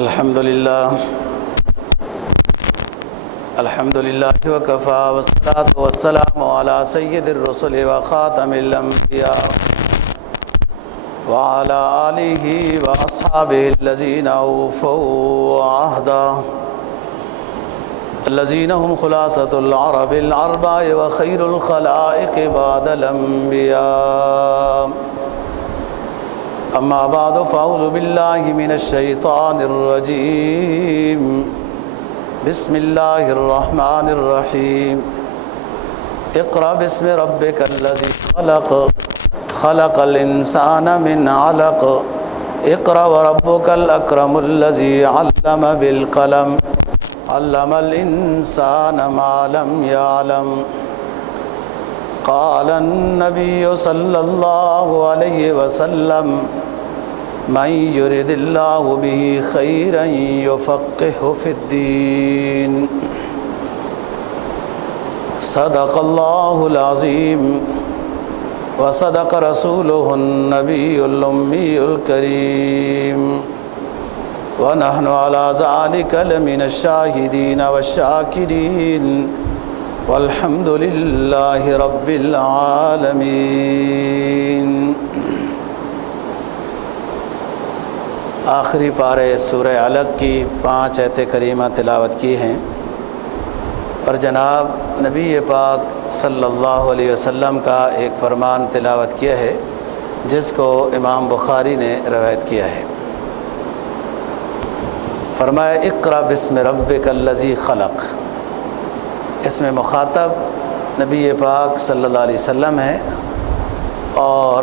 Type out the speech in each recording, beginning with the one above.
الحمد لله وكفى والصلاة والسلام على سيد الرسل وخاتم الأنبياء وعلى آله وأصحابه الذين أوفوا عهدا الذين هم خلاصة العرب الأربع وخير الخلائق بعد الأنبياء. أما بعد فأعوذ بالله من الشيطان الرجيم. بسم الله الرحمن الرحيم. اقرأ باسم ربك الذي خلق خلق الإنسان من علق اقرأ وربك الأكرم الذي علم بالقلم علم الإنسان ما لم يعلم. قال النبي صلى الله عليه وسلم من يرد الله به خيرا يفقهه في الدين. صدق الله العظيم وصدق رسوله النبي الأمي الكريم ونحن على ذلك لمن الشاهدين والشاكرين والحمد لله رب العالمين. آخری پارے سورہ علق کی 5 آیتیں کریمہ تلاوت کی ہیں اور جناب نبی پاک صلی اللہ علیہ وسلم کا ایک فرمان تلاوت کیا ہے جس کو امام بخاری نے روایت کیا ہے. فرمایا اقرأ باسم ربک الذی خلق. اس میں مخاطب نبی پاک صلی اللہ علیہ وسلم ہیں اور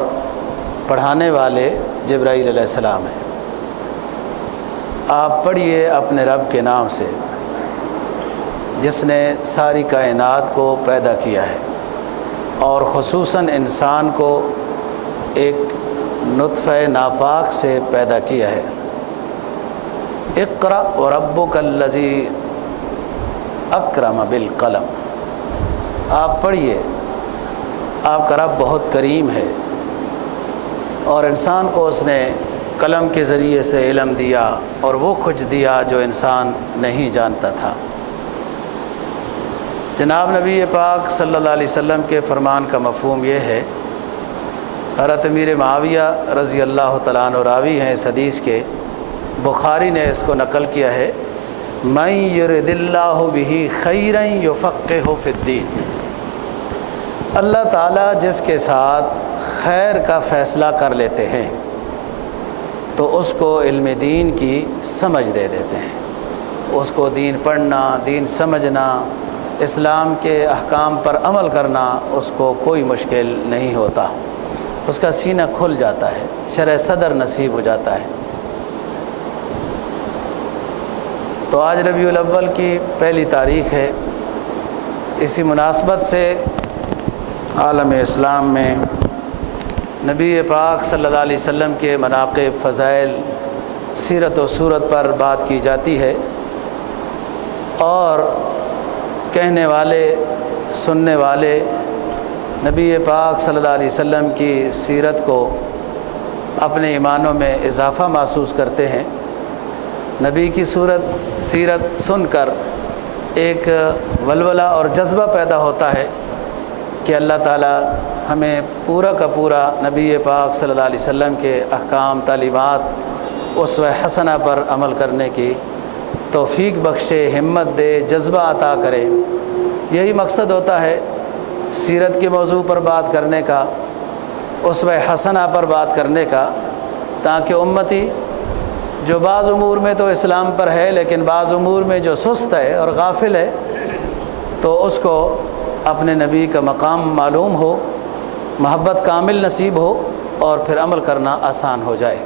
پڑھانے والے جبرائیل علیہ السلام ہیں. آپ پڑھیے اپنے رب کے نام سے جس نے ساری کائنات کو پیدا کیا ہے اور خصوصاً انسان کو ایک نطفہ ناپاک سے پیدا کیا ہے. اقرأ وربک الذی اکرم بالقلم. آپ پڑھیے، آپ کا رب بہت کریم ہے اور انسان کو اس نے قلم کے ذریعے سے علم دیا اور وہ کچھ دیا جو انسان نہیں جانتا تھا. جناب نبی پاک صلی اللہ علیہ وسلم کے فرمان کا مفہوم یہ ہے. حضرت امیر معاویہ رضی اللہ تعالیٰ عنہ راوی ہیں اس حدیث کے. بخاری نے اس کو نقل کیا ہے من یرد اللہ بہ خیرا یفقہہ فی الدین. اللہ تعالیٰ جس کے ساتھ خیر کا فیصلہ کر لیتے ہیں تو اس کو علم دین کی سمجھ دے دیتے ہیں. اس کو دین پڑھنا، دین سمجھنا، اسلام کے احکام پر عمل کرنا اس کو کوئی مشکل نہیں ہوتا. اس کا سینہ کھل جاتا ہے، شرح صدر نصیب ہو جاتا ہے. تو آج ربیع الاول کی پہلی تاریخ ہے. اسی مناسبت سے عالم اسلام میں نبی پاک صلی اللہ علیہ وسلم کے مناقب، فضائل، سیرت و صورت پر بات کی جاتی ہے اور کہنے والے، سننے والے نبی پاک صلی اللہ علیہ وسلم کی سیرت کو اپنے ایمانوں میں اضافہ محسوس کرتے ہیں. نبی کی سیرت سن کر ایک ولولہ اور جذبہ پیدا ہوتا ہے کہ اللہ تعالیٰ ہمیں پورا کا پورا نبی پاک صلی اللہ علیہ وسلم کے احکام، تعلیمات، اسوہ حسنہ پر عمل کرنے کی توفیق بخشے، ہمت دے، جذبہ عطا کرے. یہی مقصد ہوتا ہے سیرت کے موضوع پر بات کرنے کا، اسوہ حسنہ پر بات کرنے کا، تاکہ امتی جو بعض امور میں تو اسلام پر ہے لیکن بعض امور میں جو سست ہے اور غافل ہے تو اس کو اپنے نبی کا مقام معلوم ہو، محبت کامل نصیب ہو اور پھر عمل کرنا آسان ہو جائے.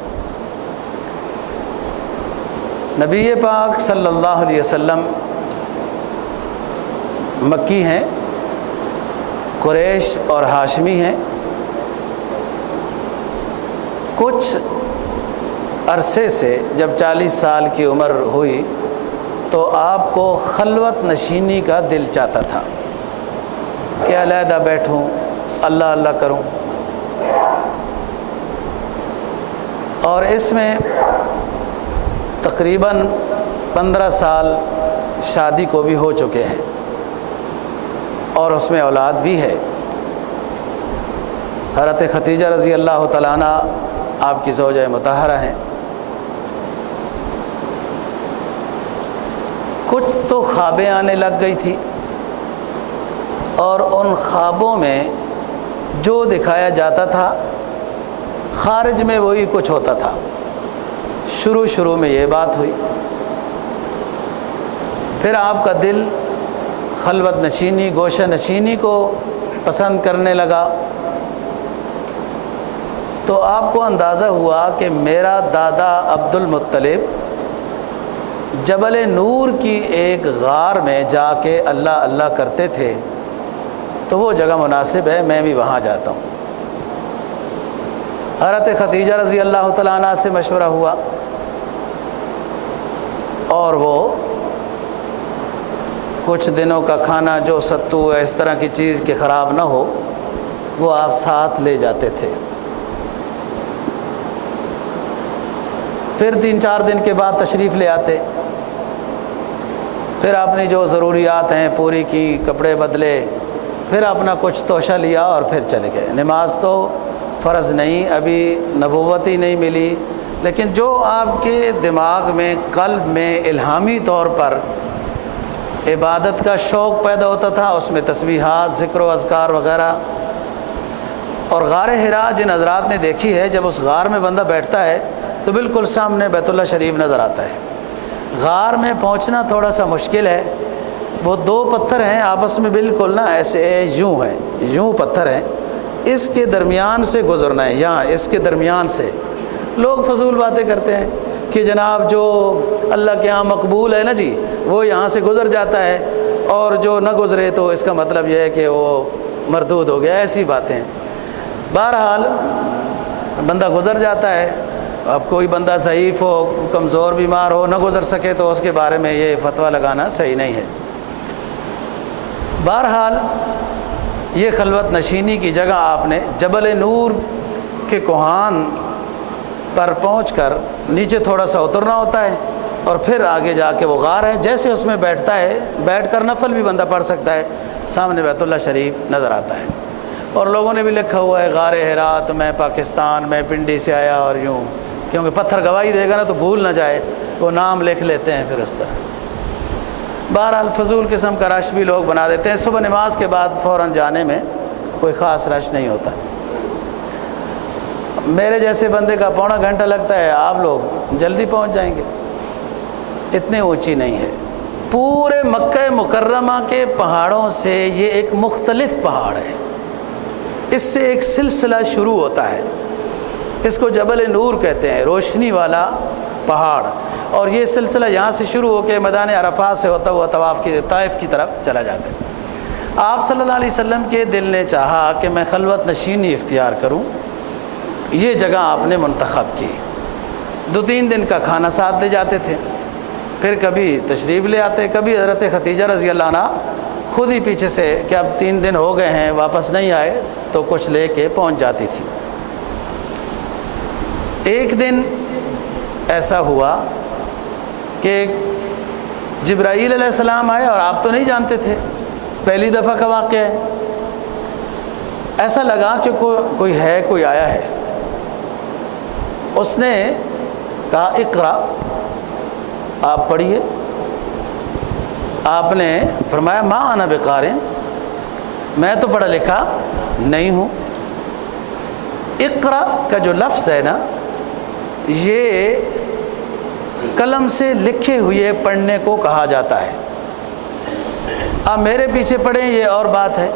نبی پاک صلی اللہ علیہ وسلم مکی ہیں، قریش اور ہاشمی ہیں. کچھ عرصے سے جب 40 سال کی عمر ہوئی تو آپ کو خلوت نشینی کا دل چاہتا تھا کہ علیحدہ بیٹھوں، اللہ اللہ کروں. اور اس میں تقریباً 15 سال شادی کو بھی ہو چکے ہیں اور اس میں اولاد بھی ہے۔ حضرت خدیجہ رضی اللہ تعالیٰ عنہ آپ کی زوجہ مطہرہ ہیں۔ کچھ تو خوابیں آنے لگ گئی تھی اور ان خوابوں میں جو دکھایا جاتا تھا خارج میں وہی کچھ ہوتا تھا۔ شروع میں یہ بات ہوئی، پھر آپ کا دل خلوت نشینی، گوشہ نشینی کو پسند کرنے لگا، تو آپ کو اندازہ ہوا کہ میرا دادا عبد المطلب جبل نور کی ایک غار میں جا کے اللہ اللہ کرتے تھے، تو وہ جگہ مناسب ہے، میں بھی وہاں جاتا ہوں۔ حضرت خدیجہ رضی اللہ تعالیٰ عنہ سے مشورہ ہوا اور وہ کچھ دنوں کا کھانا جو ستو یا اس طرح کی چیز کہ خراب نہ ہو وہ آپ ساتھ لے جاتے تھے۔ پھر 3-4 دن کے بعد تشریف لے آتے، پھر اپنی جو ضروریات ہیں پوری کی، کپڑے بدلے، پھر اپنا کچھ توشہ لیا اور پھر چلے گئے۔ نماز تو فرض نہیں، ابھی نبوت ہی نہیں ملی، لیکن جو آپ کے دماغ میں، قلب میں الہامی طور پر عبادت کا شوق پیدا ہوتا تھا، اس میں تسبیحات، ذکر و اذکار وغیرہ۔ اور غار حرا جن حضرات نے دیکھی ہے، جب اس غار میں بندہ بیٹھتا ہے تو بالکل سامنے بیت اللہ شریف نظر آتا ہے۔ غار میں پہنچنا تھوڑا سا مشکل ہے، وہ 2 پتھر ہیں آپس میں بالکل نا ایسے یوں پتھر ہیں، اس کے درمیان سے گزرنا ہے، یہاں اس کے درمیان سے۔ لوگ فضول باتیں کرتے ہیں کہ جناب جو اللہ کے ہاں مقبول ہے نا جی وہ یہاں سے گزر جاتا ہے، اور جو نہ گزرے تو اس کا مطلب یہ ہے کہ وہ مردود ہو گیا، ایسی باتیں ہیں۔ بہرحال بندہ گزر جاتا ہے، اب کوئی بندہ ضعیف ہو، کمزور بیمار ہو، نہ گزر سکے تو اس کے بارے میں یہ فتویٰ لگانا صحیح نہیں ہے۔ بہرحال یہ خلوت نشینی کی جگہ آپ نے جبل نور کے کوہان پر پہنچ کر نیچے تھوڑا سا اترنا ہوتا ہے اور پھر آگے جا کے وہ غار ہے، جیسے اس میں بیٹھتا ہے، بیٹھ کر نفل بھی بندہ پڑھ سکتا ہے، سامنے بیت اللہ شریف نظر آتا ہے۔ اور لوگوں نے بھی لکھا ہوا ہے غار حرا، میں پاکستان میں پنڈی سے آیا، اور یوں، کیونکہ پتھر گواہی دے گا نا تو بھول نہ جائے، وہ نام لکھ لیتے ہیں پھر اس طرح۔ بہرحال فضول قسم کا رش بھی لوگ بنا دیتے ہیں، صبح نماز کے بعد فوراً جانے میں کوئی خاص رش نہیں ہوتا۔ میرے جیسے بندے کا پونا گھنٹہ لگتا ہے، آپ لوگ جلدی پہنچ جائیں گے، اتنی اونچی نہیں ہے۔ پورے مکہ مکرمہ کے پہاڑوں سے یہ ایک مختلف پہاڑ ہے، اس سے ایک سلسلہ شروع ہوتا ہے، اس کو جبل نور کہتے ہیں، روشنی والا پہاڑ، اور یہ سلسلہ یہاں سے شروع ہو کے میدان عرفات سے ہوتا ہوا طواف کی طائف کی طرف چلا جاتا ہے۔ آپ صلی اللہ علیہ وسلم کے دل نے چاہا کہ میں خلوت نشینی اختیار کروں، یہ جگہ آپ نے منتخب کی۔ 2-3 دن کا کھانا ساتھ لے جاتے تھے، پھر کبھی تشریف لے آتے، کبھی حضرت خدیجہ رضی اللہ عنہ خود ہی پیچھے سے کہ اب 3 دن ہو گئے ہیں واپس نہیں آئے، تو کچھ لے کے پہنچ جاتی تھی۔ ایک دن ایسا ہوا کہ جبرائیل علیہ السلام آئے، اور آپ تو نہیں جانتے تھے، پہلی دفعہ کا واقعہ ہے۔ ایسا لگا کہ کوئی آیا ہے۔ اس نے کہا اقرا، آپ پڑھیے۔ آپ نے فرمایا ما انا بقارئ، میں تو پڑھا لکھا نہیں ہوں۔ اقرا کا جو لفظ ہے نا، یہ قلم سے لکھے ہوئے پڑھنے کو کہا جاتا ہے۔ آپ میرے پیچھے پڑھیں یہ اور بات ہے،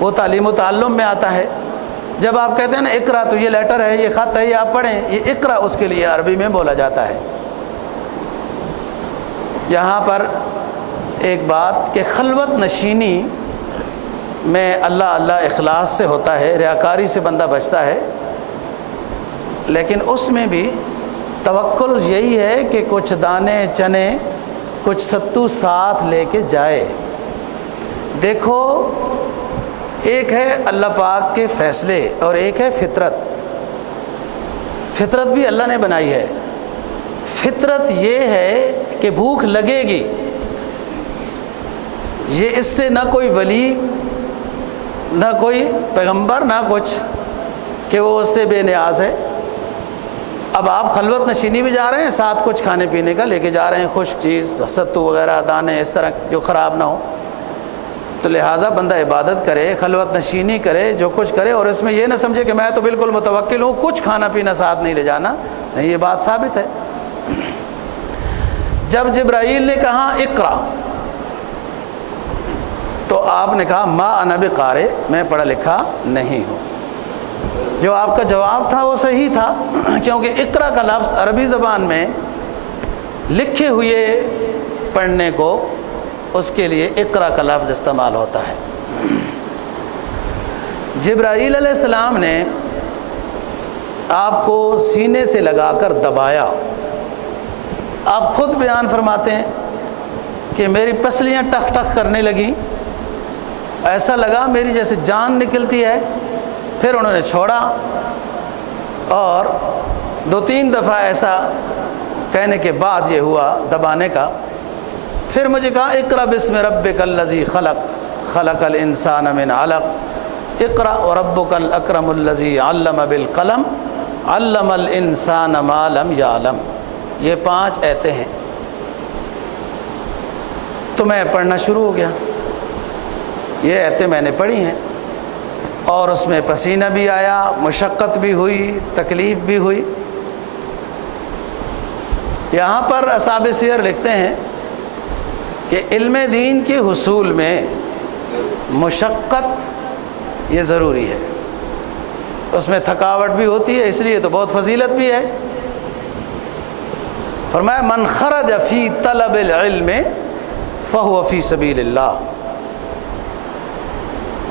وہ تعلیم و تعلم میں آتا ہے۔ جب آپ کہتے ہیں نا اقرا، تو یہ لیٹر ہے، یہ خط ہے، یہ آپ پڑھیں، یہ اقرا اس کے لیے عربی میں بولا جاتا ہے۔ یہاں پر ایک بات کہ خلوت نشینی میں اللہ اللہ اخلاص سے ہوتا ہے، ریاکاری سے بندہ بچتا ہے، لیکن اس میں بھی توکل یہی ہے کہ کچھ دانے چنے، کچھ ستو ساتھ لے کے جائے۔ دیکھو، ایک ہے اللہ پاک کے فیصلے اور ایک ہے فطرت۔ فطرت بھی اللہ نے بنائی ہے، فطرت یہ ہے کہ بھوک لگے گی، یہ اس سے نہ کوئی ولی نہ کوئی پیغمبر نہ کچھ کہ وہ اس سے بے نیاز ہے۔ اب آپ خلوت نشینی میں جا رہے ہیں، ساتھ کچھ کھانے پینے کا لے کے جا رہے ہیں، خشک چیز، ستو وغیرہ، دانے اس طرح جو خراب نہ ہو، تو لہٰذا بندہ عبادت کرے، خلوت نشینی کرے، جو کچھ کرے، اور اس میں یہ نہ سمجھے کہ میں تو بالکل متوکل ہوں، کچھ کھانا پینا ساتھ نہیں لے جانا، نہیں، یہ بات ثابت ہے۔ جب جبرائیل نے کہا اقرا، تو آپ نے کہا ما انا بقارئ، میں پڑھا لکھا نہیں ہوں۔ جو آپ کا جواب تھا وہ صحیح تھا، کیونکہ اقرا کا لفظ عربی زبان میں لکھے ہوئے پڑھنے کو، اس کے لیے اقرا کا لفظ استعمال ہوتا ہے۔ جبرائیل علیہ السلام نے آپ کو سینے سے لگا کر دبایا۔ آپ خود بیان فرماتے ہیں کہ میری پسلیاں ٹک ٹک کرنے لگیں، ایسا لگا میری جیسے جان نکلتی ہے۔ پھر انہوں نے چھوڑا اور 2-3 دفعہ ایسا کہنے کے بعد یہ ہوا دبانے کا۔ پھر مجھے کہا اقرأ بسم ربک الذی خلق خلق الانسان من علق اقرأ وربک الاکرم الذی علم بالقلم علم الانسان ما لم یعلم۔ یہ 5 آیتیں ہیں۔ تو میں پڑھنا شروع ہو گیا، یہ آیتیں میں نے پڑھی ہیں، اور اس میں پسینہ بھی آیا، مشقت بھی ہوئی، تکلیف بھی ہوئی۔ یہاں پر اصحاب سیر لکھتے ہیں کہ علم دین کے حصول میں مشقت یہ ضروری ہے، اس میں تھکاوٹ بھی ہوتی ہے، اس لیے تو بہت فضیلت بھی ہے۔ فرمایا من خرج فی طلب العلم فہو فی سبیل اللہ،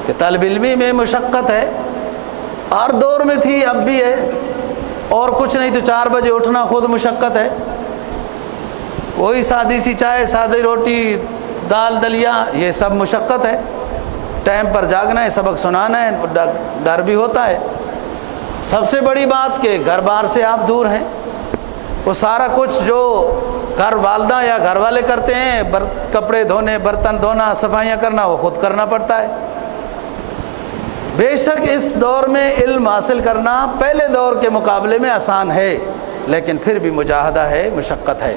کہ طالب علمی میں مشقت ہے، ہر دور میں تھی، اب بھی ہے، اور کچھ نہیں تو 4 بجے اٹھنا خود مشقت ہے، وہی سادی سی چائے، سادی روٹی، دال دلیا، یہ سب مشقت ہے۔ ٹائم پر جاگنا ہے، سبق سنانا ہے، ڈر بھی ہوتا ہے۔ سب سے بڑی بات کہ گھر بار سے آپ دور ہیں، وہ سارا کچھ جو گھر والدہ یا گھر والے کرتے ہیں، کپڑے دھونے، برتن دھونا، صفائیاں کرنا، وہ خود کرنا پڑتا ہے۔ بے شک اس دور میں علم حاصل کرنا پہلے دور کے مقابلے میں آسان ہے، لیکن پھر بھی مجاہدہ ہے، مشقت ہے۔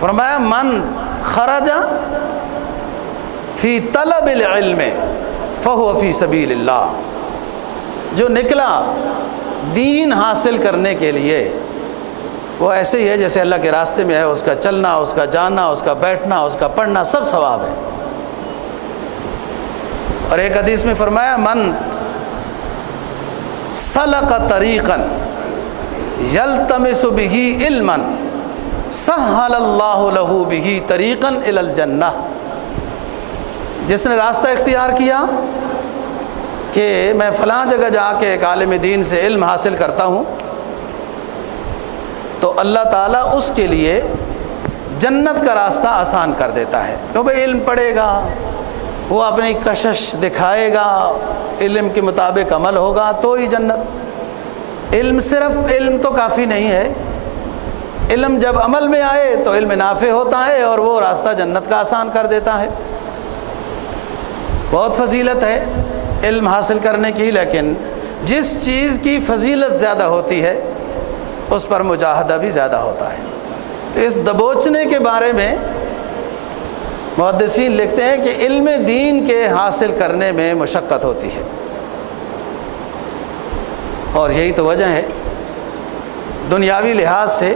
فرمایا من خرج فی طلب العلم فہو فی سبیل اللہ، جو نکلا دین حاصل کرنے کے لیے، وہ ایسے ہی ہے جیسے اللہ کے راستے میں ہے، اس کا چلنا، اس کا جانا، اس کا بیٹھنا، اس کا پڑھنا، سب ثواب ہے۔ اور ایک حدیث میں فرمایا من سلک طریقا یلتمس بہ علما سہل اللہ لہ بہ طریقا الی الجنہ، جس نے راستہ اختیار کیا کہ میں فلاں جگہ جا کے ایک عالم دین سے علم حاصل کرتا ہوں، تو اللہ تعالیٰ اس کے لیے جنت کا راستہ آسان کر دیتا ہے۔ تو بھئی علم پڑھے گا، وہ اپنی کشش دکھائے گا، علم کے مطابق عمل ہوگا تو ہی جنت۔ علم صرف علم تو کافی نہیں ہے، علم جب عمل میں آئے تو علم نافع ہوتا ہے، اور وہ راستہ جنت کا آسان کر دیتا ہے۔ بہت فضیلت ہے علم حاصل کرنے کی، لیکن جس چیز کی فضیلت زیادہ ہوتی ہے اس پر مجاہدہ بھی زیادہ ہوتا ہے۔ تو اس دبوچنے کے بارے میں محدثین لکھتے ہیں کہ علم دین کے حاصل کرنے میں مشقت ہوتی ہے، اور یہی تو وجہ ہے دنیاوی لحاظ سے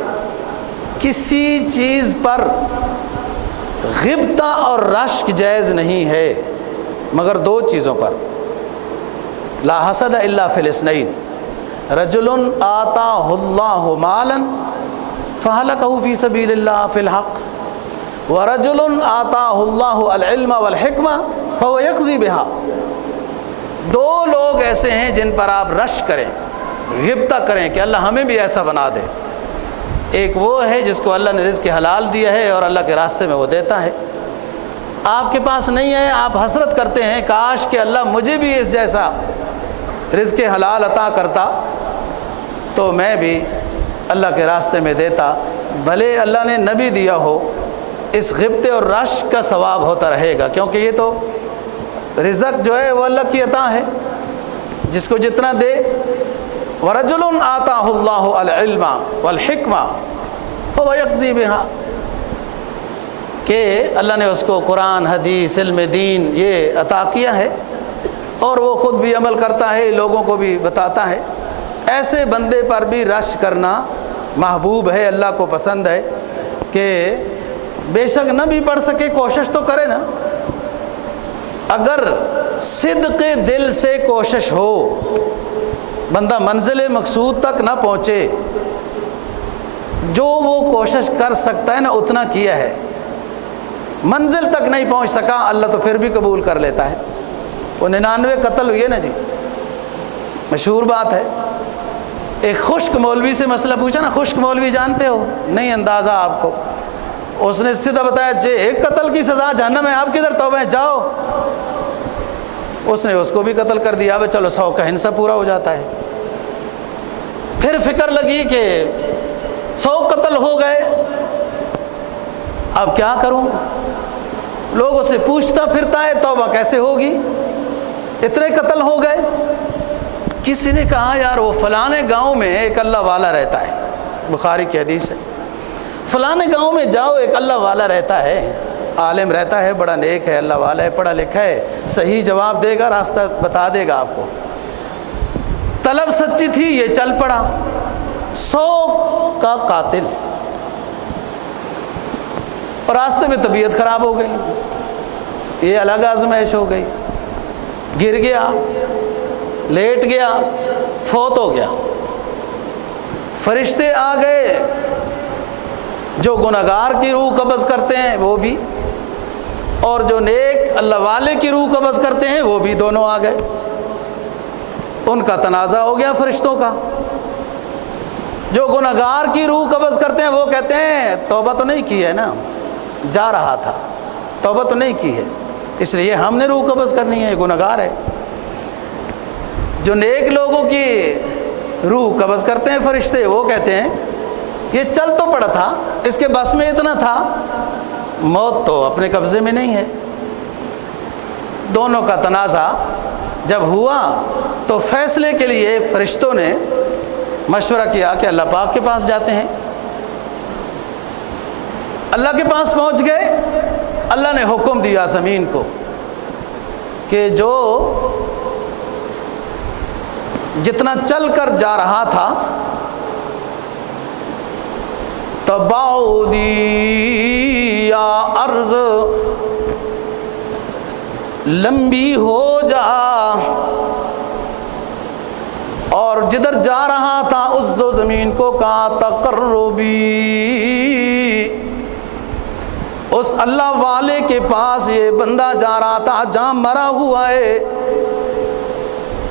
کسی چیز پر غبطہ اور رشک جائز نہیں ہے، مگر 2 چیزوں پر۔ لا حسد الا فی الاثنین، رجل آتاہ اللہ مالا فہلکہ فی سبیل اللہ فی الحق، ورجل آتاہ اللہ العلم والحکمہ فہو یقضی بہا۔ 2 لوگ ایسے ہیں جن پر آپ رشک کریں، غبطہ کریں کہ اللہ ہمیں بھی ایسا بنا دے۔ ایک وہ ہے جس کو اللہ نے رزق حلال دیا ہے اور اللہ کے راستے میں وہ دیتا ہے، آپ کے پاس نہیں ہے، آپ حسرت کرتے ہیں کاش کہ اللہ مجھے بھی اس جیسا رزق حلال عطا کرتا تو میں بھی اللہ کے راستے میں دیتا۔ بھلے اللہ نے نہ بھی دیا ہو، اس غبطے اور رش کا ثواب ہوتا رہے گا، کیونکہ یہ تو رزق جو ہے وہ اللہ کی عطا ہے، جس کو جتنا دے۔ وَرَجُلٌ آتَاهُ اللَّهُ الْعِلْمَ وَالْحِكْمَةَ فَهُوَ يَقْضِي بِهَا، کہ اللہ نے اس کو قرآن، حدیث، علم دین یہ عطا کیا ہے اور وہ خود بھی عمل کرتا ہے، لوگوں کو بھی بتاتا ہے۔ ایسے بندے پر بھی رش کرنا محبوب ہے، اللہ کو پسند ہے کہ بے شک نہ بھی پڑھ سکے کوشش تو کرے نا۔ اگر صدق دل سے کوشش ہو، بندہ منزل مقصود تک نہ پہنچے، جو وہ کوشش کر سکتا ہے نا اتنا کیا ہے، منزل تک نہیں پہنچ سکا، اللہ تو پھر بھی قبول کر لیتا ہے۔ وہ 99 قتل ہوئے نا جی، مشہور بات ہے۔ ایک خشک مولوی سے مسئلہ پوچھا نا، خشک مولوی جانتے ہو؟ نہیں اندازہ آپ کو۔ اس نے سیدھا بتایا جی ایک قتل کی سزا جہنم ہے، آپ کدھر توبہ ہے، جاؤ۔ اس نے اس کو بھی قتل کر دیا، اب چلو 100 کا حصہ پورا ہو جاتا ہے۔ پھر فکر لگی کہ 100 قتل ہو گئے، اب کیا کروں؟ لوگوں سے پوچھتا پھرتا ہے توبہ کیسے ہوگی، اتنے قتل ہو گئے۔ کسی نے کہا یار وہ فلانے گاؤں میں ایک اللہ والا رہتا ہے، بخاری کی حدیث ہے، فلانے گاؤں میں جاؤ، ایک اللہ والا رہتا ہے، عالم رہتا ہے، بڑا نیک ہے، اللہ والا ہے، پڑھا لکھا ہے، صحیح جواب دے گا، راستہ بتا دے گا آپ کو۔ طلب سچی تھی، یہ چل پڑا، 100 کا قاتل، اور راستے میں طبیعت خراب ہو گئی، یہ الگ آزمائش ہو گئی، گر گیا، لیٹ گیا، فوت ہو گیا۔ فرشتے آ گئے، جو گناہگار کی روح قبض کرتے ہیں وہ بھی، اور جو نیک اللہ والے کی روح قبض کرتے ہیں وہ بھی، دونوں آ گئے۔ ان کا تنازع ہو گیا فرشتوں کا۔ جو گناہگار کی روح قبض کرتے ہیں وہ کہتے ہیں توبہ تو نہیں کی ہے نا، جا رہا تھا، توبہ تو نہیں کی ہے، اس لیے ہم نے روح قبض کرنی ہے، گناہگار ہے۔ جو نیک لوگوں کی روح قبض کرتے ہیں فرشتے، وہ کہتے ہیں یہ چل تو پڑا تھا، اس کے بس میں اتنا تھا، موت تو اپنے قبضے میں نہیں ہے۔ دونوں کا تنازع جب ہوا تو فیصلے کے لیے فرشتوں نے مشورہ کیا کہ اللہ پاک کے پاس جاتے ہیں۔ اللہ کے پاس پہنچ گئے، اللہ نے حکم دیا زمین کو کہ جو جتنا چل کر جا رہا تھا، تباؤدی یا ارض، لمبی ہو جا، اور جدھر جا رہا تھا اس زمین کو کہا تقربی، اس اللہ والے کے پاس یہ بندہ جا رہا تھا، جہاں مرا ہوا ہے،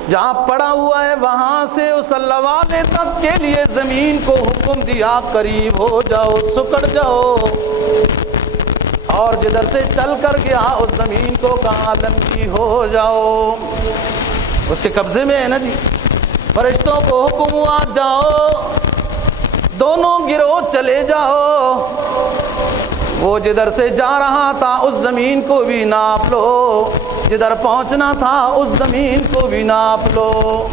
جہاں پڑا ہوا ہے، وہاں سے اس اللہ والے تک کے لیے زمین کو حکم دیا قریب ہو جاؤ، سکڑ جاؤ، اور جدھر سے چل کر گیا اس زمین کو کہاں لمبی ہو جاؤ، اس کے قبضے میں ہے نا جی۔ فرشتوں کو حکم ہوا جاؤ، دونوں گروہ چلے جاؤ، وہ جدھر سے جا رہا تھا اس زمین کو بھی ناپ لو، جدھر پہنچنا تھا اس زمین کو بھی ناپ لو۔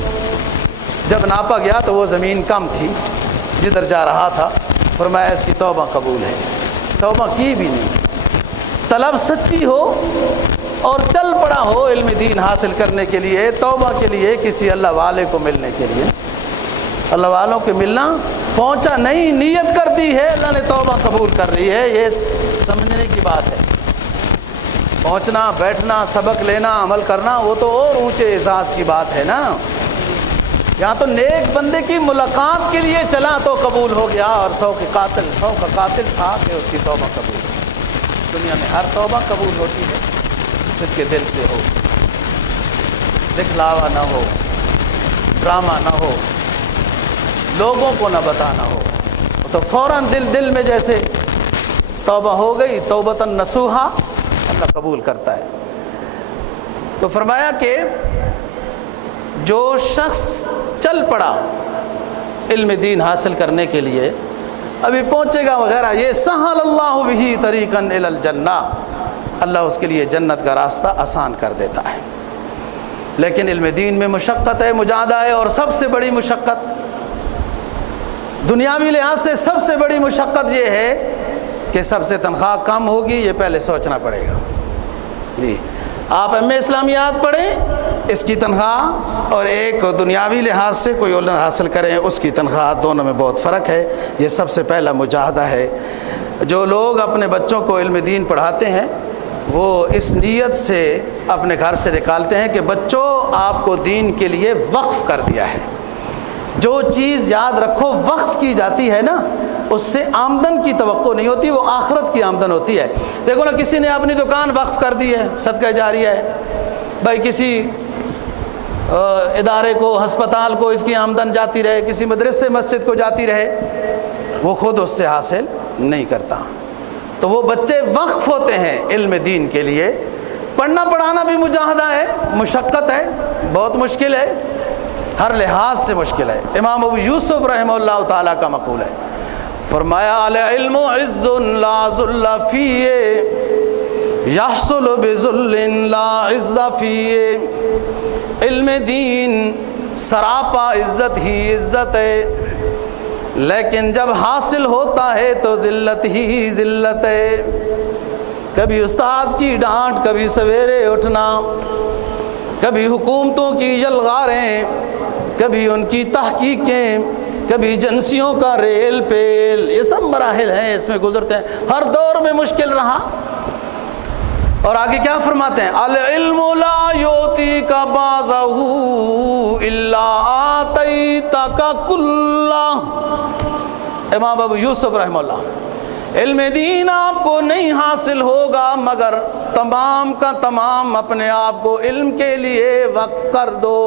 جب ناپا گیا تو وہ زمین کم تھی جدھر جا رہا تھا، فرمایا اس کی توبہ قبول ہے، توبہ کی بھی نہیں۔ طلب سچی ہو اور چل پڑا ہو علم دین حاصل کرنے کے لیے، توبہ کے لیے، کسی اللہ والے کو ملنے کے لیے، اللہ والوں کے ملنا پہنچا نہیں، نیت کر دی ہے، اللہ نے توبہ قبول کر رہی ہے، یہ سمجھنے کی بات ہے۔ پہنچنا، بیٹھنا، سبق لینا، عمل کرنا، وہ تو اور اونچے احساس کی بات ہے نا۔ یہاں تو نیک بندے کی ملاقات کے لیے چلا تو قبول ہو گیا، اور 100 کا قاتل تھا کہ اس کی توبہ قبول ہو۔ دنیا میں ہر توبہ قبول ہوتی ہے، صدق کے دل سے ہو، دکھلاوا نہ ہو، ڈرامہ نہ ہو، لوگوں کو نہ بتانا ہو، تو فوراً دل میں جیسے توبہ ہو گئی، توبۃ نصوحا، اللہ قبول کرتا ہے۔ تو فرمایا کہ جو شخص چل پڑا علم دین حاصل کرنے کے لیے، ابھی پہنچے گا وغیرہ، یہ سہل اللہ بہ طریقا الی الجنہ، اللہ اس کے لیے جنت کا راستہ آسان کر دیتا ہے۔ لیکن علم دین میں مشقت ہے، مجاہدہ ہے، اور سب سے بڑی مشقت دنیاوی لحاظ سے سب سے بڑی مشقت یہ ہے کہ سب سے تنخواہ کم ہوگی، یہ پہلے سوچنا پڑے گا۔ جی آپ ایم اے اسلامیات پڑھیں، اس کی تنخواہ، اور ایک دنیاوی لحاظ سے کوئی علم حاصل کریں، اس کی تنخواہ، دونوں میں بہت فرق ہے۔ یہ سب سے پہلا مجاہدہ ہے۔ جو لوگ اپنے بچوں کو علم دین پڑھاتے ہیں وہ اس نیت سے اپنے گھر سے نکالتے ہیں کہ بچوں آپ کو دین کے لیے وقف کر دیا ہے۔ جو چیز یاد رکھو وقف کی جاتی ہے نا، اس سے آمدن کی توقع نہیں ہوتی، وہ آخرت کی آمدن ہوتی ہے۔ دیکھو نا، کسی نے اپنی دکان وقف کر دی ہے، صدقہ جاریہ ہے، بھائی کسی ادارے کو، ہسپتال کو اس کی آمدن جاتی رہے، کسی مدرسے مسجد کو جاتی رہے، وہ خود اس سے حاصل نہیں کرتا۔ تو وہ بچے وقف ہوتے ہیں علم دین کے لیے۔ پڑھنا پڑھانا بھی مجاہدہ ہے، مشقت ہے، بہت مشکل ہے، ہر لحاظ سے مشکل ہے۔ امام ابو یوسف رحمہ اللہ تعالیٰ کا مقول ہے، فرمایا العلم عز لا ذل فیہ یحصل بذل لا عز فیہ۔ علم دین سراپا عزت ہی عزت ہے، لیکن جب حاصل ہوتا ہے تو ذلت ہی ذلت ہے۔ کبھی استاد کی ڈانٹ، کبھی سویرے اٹھنا، کبھی حکومتوں کی یلغاریں، کبھی ان کی تحقیقیں، کبھی ایجنسیوں کا ریل پیل، یہ سب مراحل ہیں، اس میں گزرتے ہیں، ہر دور میں مشکل رہا۔ اور آگے کیا فرماتے ہیں؟ العلم لا یؤتیک بعضہ الا آتیتک کلہ۔ امام ابو یوسف رحمہ اللہ، علم دین آپ کو نہیں حاصل ہوگا مگر تمام کا تمام اپنے آپ کو علم کے لیے وقف کر دو،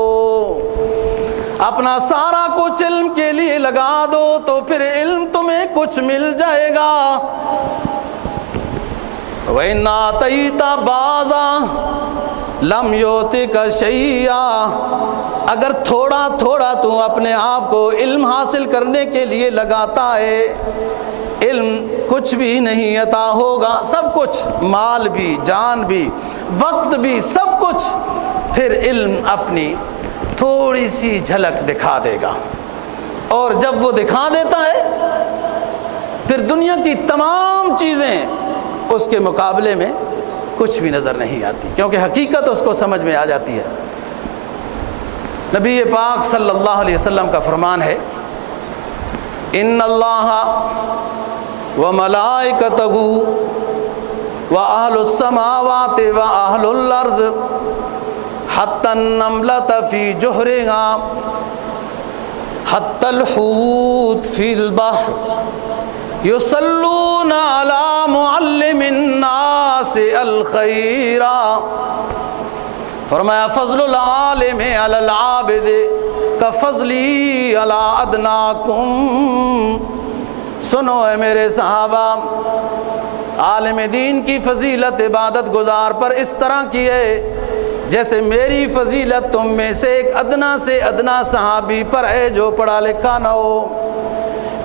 اپنا سارا کچھ علم کے لیے لگا دو، تو پھر علم تمہیں کچھ مل جائے گا۔ وَإِنْ آتَيْتَ بَعْضًا لَمْ يُؤْتِكَ شَيْئًا، اگر تھوڑا تھوڑا تو اپنے آپ کو علم حاصل کرنے کے لیے لگاتا ہے، علم کچھ بھی نہیں عطا ہوگا، سب کچھ، مال بھی، جان بھی، وقت بھی، سب کچھ، پھر علم اپنی تھوڑی سی جھلک دکھا دے گا، اور جب وہ دکھا دیتا ہے پھر دنیا کی تمام چیزیں اس کے مقابلے میں کچھ بھی نظر نہیں آتی، کیونکہ حقیقت اس کو سمجھ میں آ جاتی ہے۔ نبی پاک صلی اللہ علیہ وسلم کا فرمان ہے، ان اللہ وملائکتہ واہل السماوات واہل الارض حتی النملۃ فی جحرہا حتی الحوت فی البحر یصلون علی معلم الناس الخیر۔ فرمایا فضل العالم علی العابد کفضلی علی ادناکم۔ سنو اے میرے صحابہ، عالم دین کی فضیلت عبادت گزار پر اس طرح کی ہے جیسے میری فضیلت تم میں سے ایک ادنا سے ادنا صحابی پر ہے جو پڑھا لکھا نہ ہو۔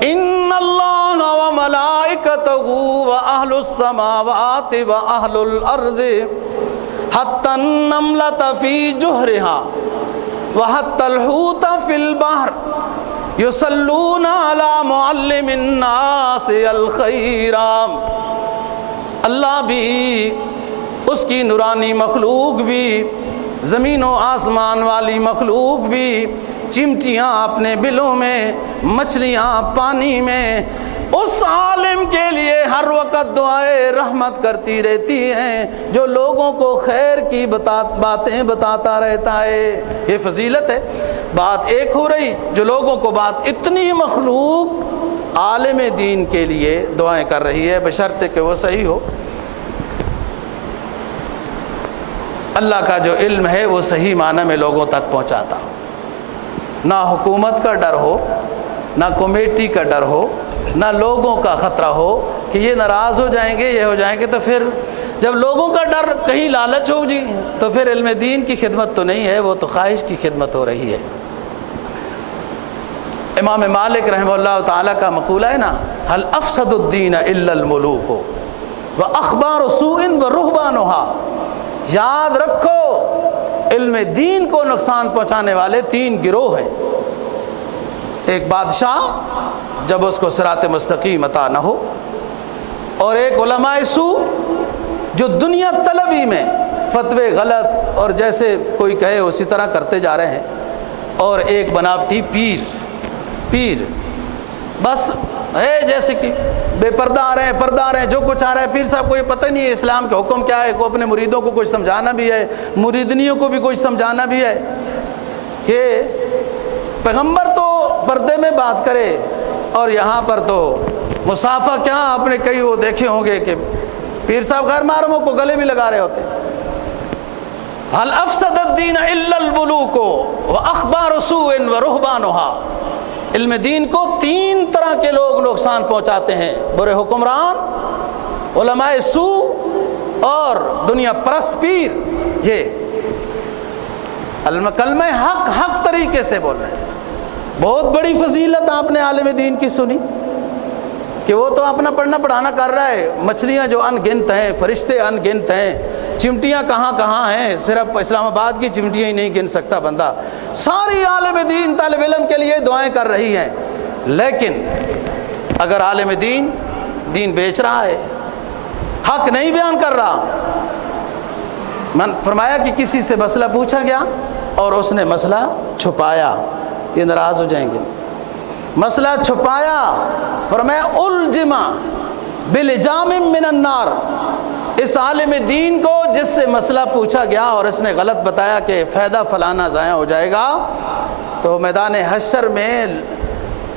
ان اللہ وملائکتہ واہل السماوات واہل الارض حتی النملۃ فی جحرہا وحتی الحوت فی البحر یصلون علی معلم الناس الخیر۔ اللہ بھی، اس کی نورانی مخلوق بھی، زمین و آسمان والی مخلوق بھی، چمٹیاں اپنے بلوں میں، مچھلیاں پانی میں، اس عالم کے لیے ہر وقت دعائے رحمت کرتی رہتی ہیں جو لوگوں کو خیر کی باتیں بتاتا رہتا ہے۔ یہ فضیلت ہے۔ بات ایک ہو رہی، جو لوگوں کو بات اتنی مخلوق عالم دین کے لیے دعائیں کر رہی ہے، بشرطے کہ وہ صحیح ہو۔ اللہ کا جو علم ہے وہ صحیح معنی میں لوگوں تک پہنچاتا ہو، نہ حکومت کا ڈر ہو، نہ کمیٹی کا ڈر ہو، نہ لوگوں کا خطرہ ہو کہ یہ ناراض ہو جائیں گے، یہ ہو جائیں گے۔ تو پھر جب لوگوں کا ڈر، کہیں لالچ ہو جی، تو پھر علم دین کی خدمت تو نہیں ہے، وہ تو خواہش کی خدمت ہو رہی ہے۔ امام مالک رحمہ اللہ تعالیٰ کا مقولہ ہے نا، هل افسد الدین الا الملوک واخبار سوء ورهبانها، یاد رکھو علم دین کو نقصان پہنچانے والے تین گروہ ہیں۔ ایک بادشاہ جب اس کو صراط مستقیم عطا نہ ہو، اور ایک علماء سوء جو دنیا طلبی میں فتوے غلط اور جیسے کوئی کہے اسی طرح کرتے جا رہے ہیں، اور ایک بناوٹی پیر بس ہے جیسے کہ بے پردہ آ رہے ہیں، پردہ آ رہے ہیں، جو کچھ آ رہا ہے پیر صاحب کو یہ پتہ نہیں ہے اسلام کے حکم کیا ہے، کو اپنے مریدوں کو کچھ سمجھانا بھی ہے، مریدنیوں کو بھی کچھ سمجھانا بھی ہے کہ پیغمبر تو پردے میں بات کرے، اور یہاں پر تو مصافحہ کیا، آپ نے کئی وہ دیکھے ہوں گے کہ پیر صاحب غیر محرموں کو گلے بھی لگا رہے ہوتے ہیں۔ هل افسد الدین الا الملوک واخبار سوء ورهبانها، علم دین کو تین طرح کے لوگ نقصان پہنچاتے ہیں، برے حکمران، علماء سوء اور دنیا پرست پیر۔ یہ کلمہ حق طریقے سے بول رہے ہیں۔ بہت بڑی فضیلت آپ نے عالم دین کی سنی کہ وہ تو اپنا پڑھنا پڑھانا کر رہا ہے، مچھلیاں جو ان گنت ہیں، فرشتے ان گنت ہیں، چمٹیاں کہاں کہاں ہیں، صرف اسلام آباد کی چمٹیاں ہی نہیں گن سکتا بندہ، ساری عالم دین طالب علم کے لیے دعائیں کر رہی ہیں۔ لیکن اگر عالم دین بیچ رہا ہے، حق نہیں بیان کر رہا، فرمایا کہ کسی سے مسئلہ پوچھا گیا اور اس نے مسئلہ چھپایا، یہ ناراض ہو جائیں گے۔ مسئلہ چھپایا، فرمایا الجما بلجام من النار، اس عالم دین کو جس سے مسئلہ پوچھا گیا اور اس نے غلط بتایا کہ فائدہ فلانا ضائع ہو جائے گا، تو میدان حشر میں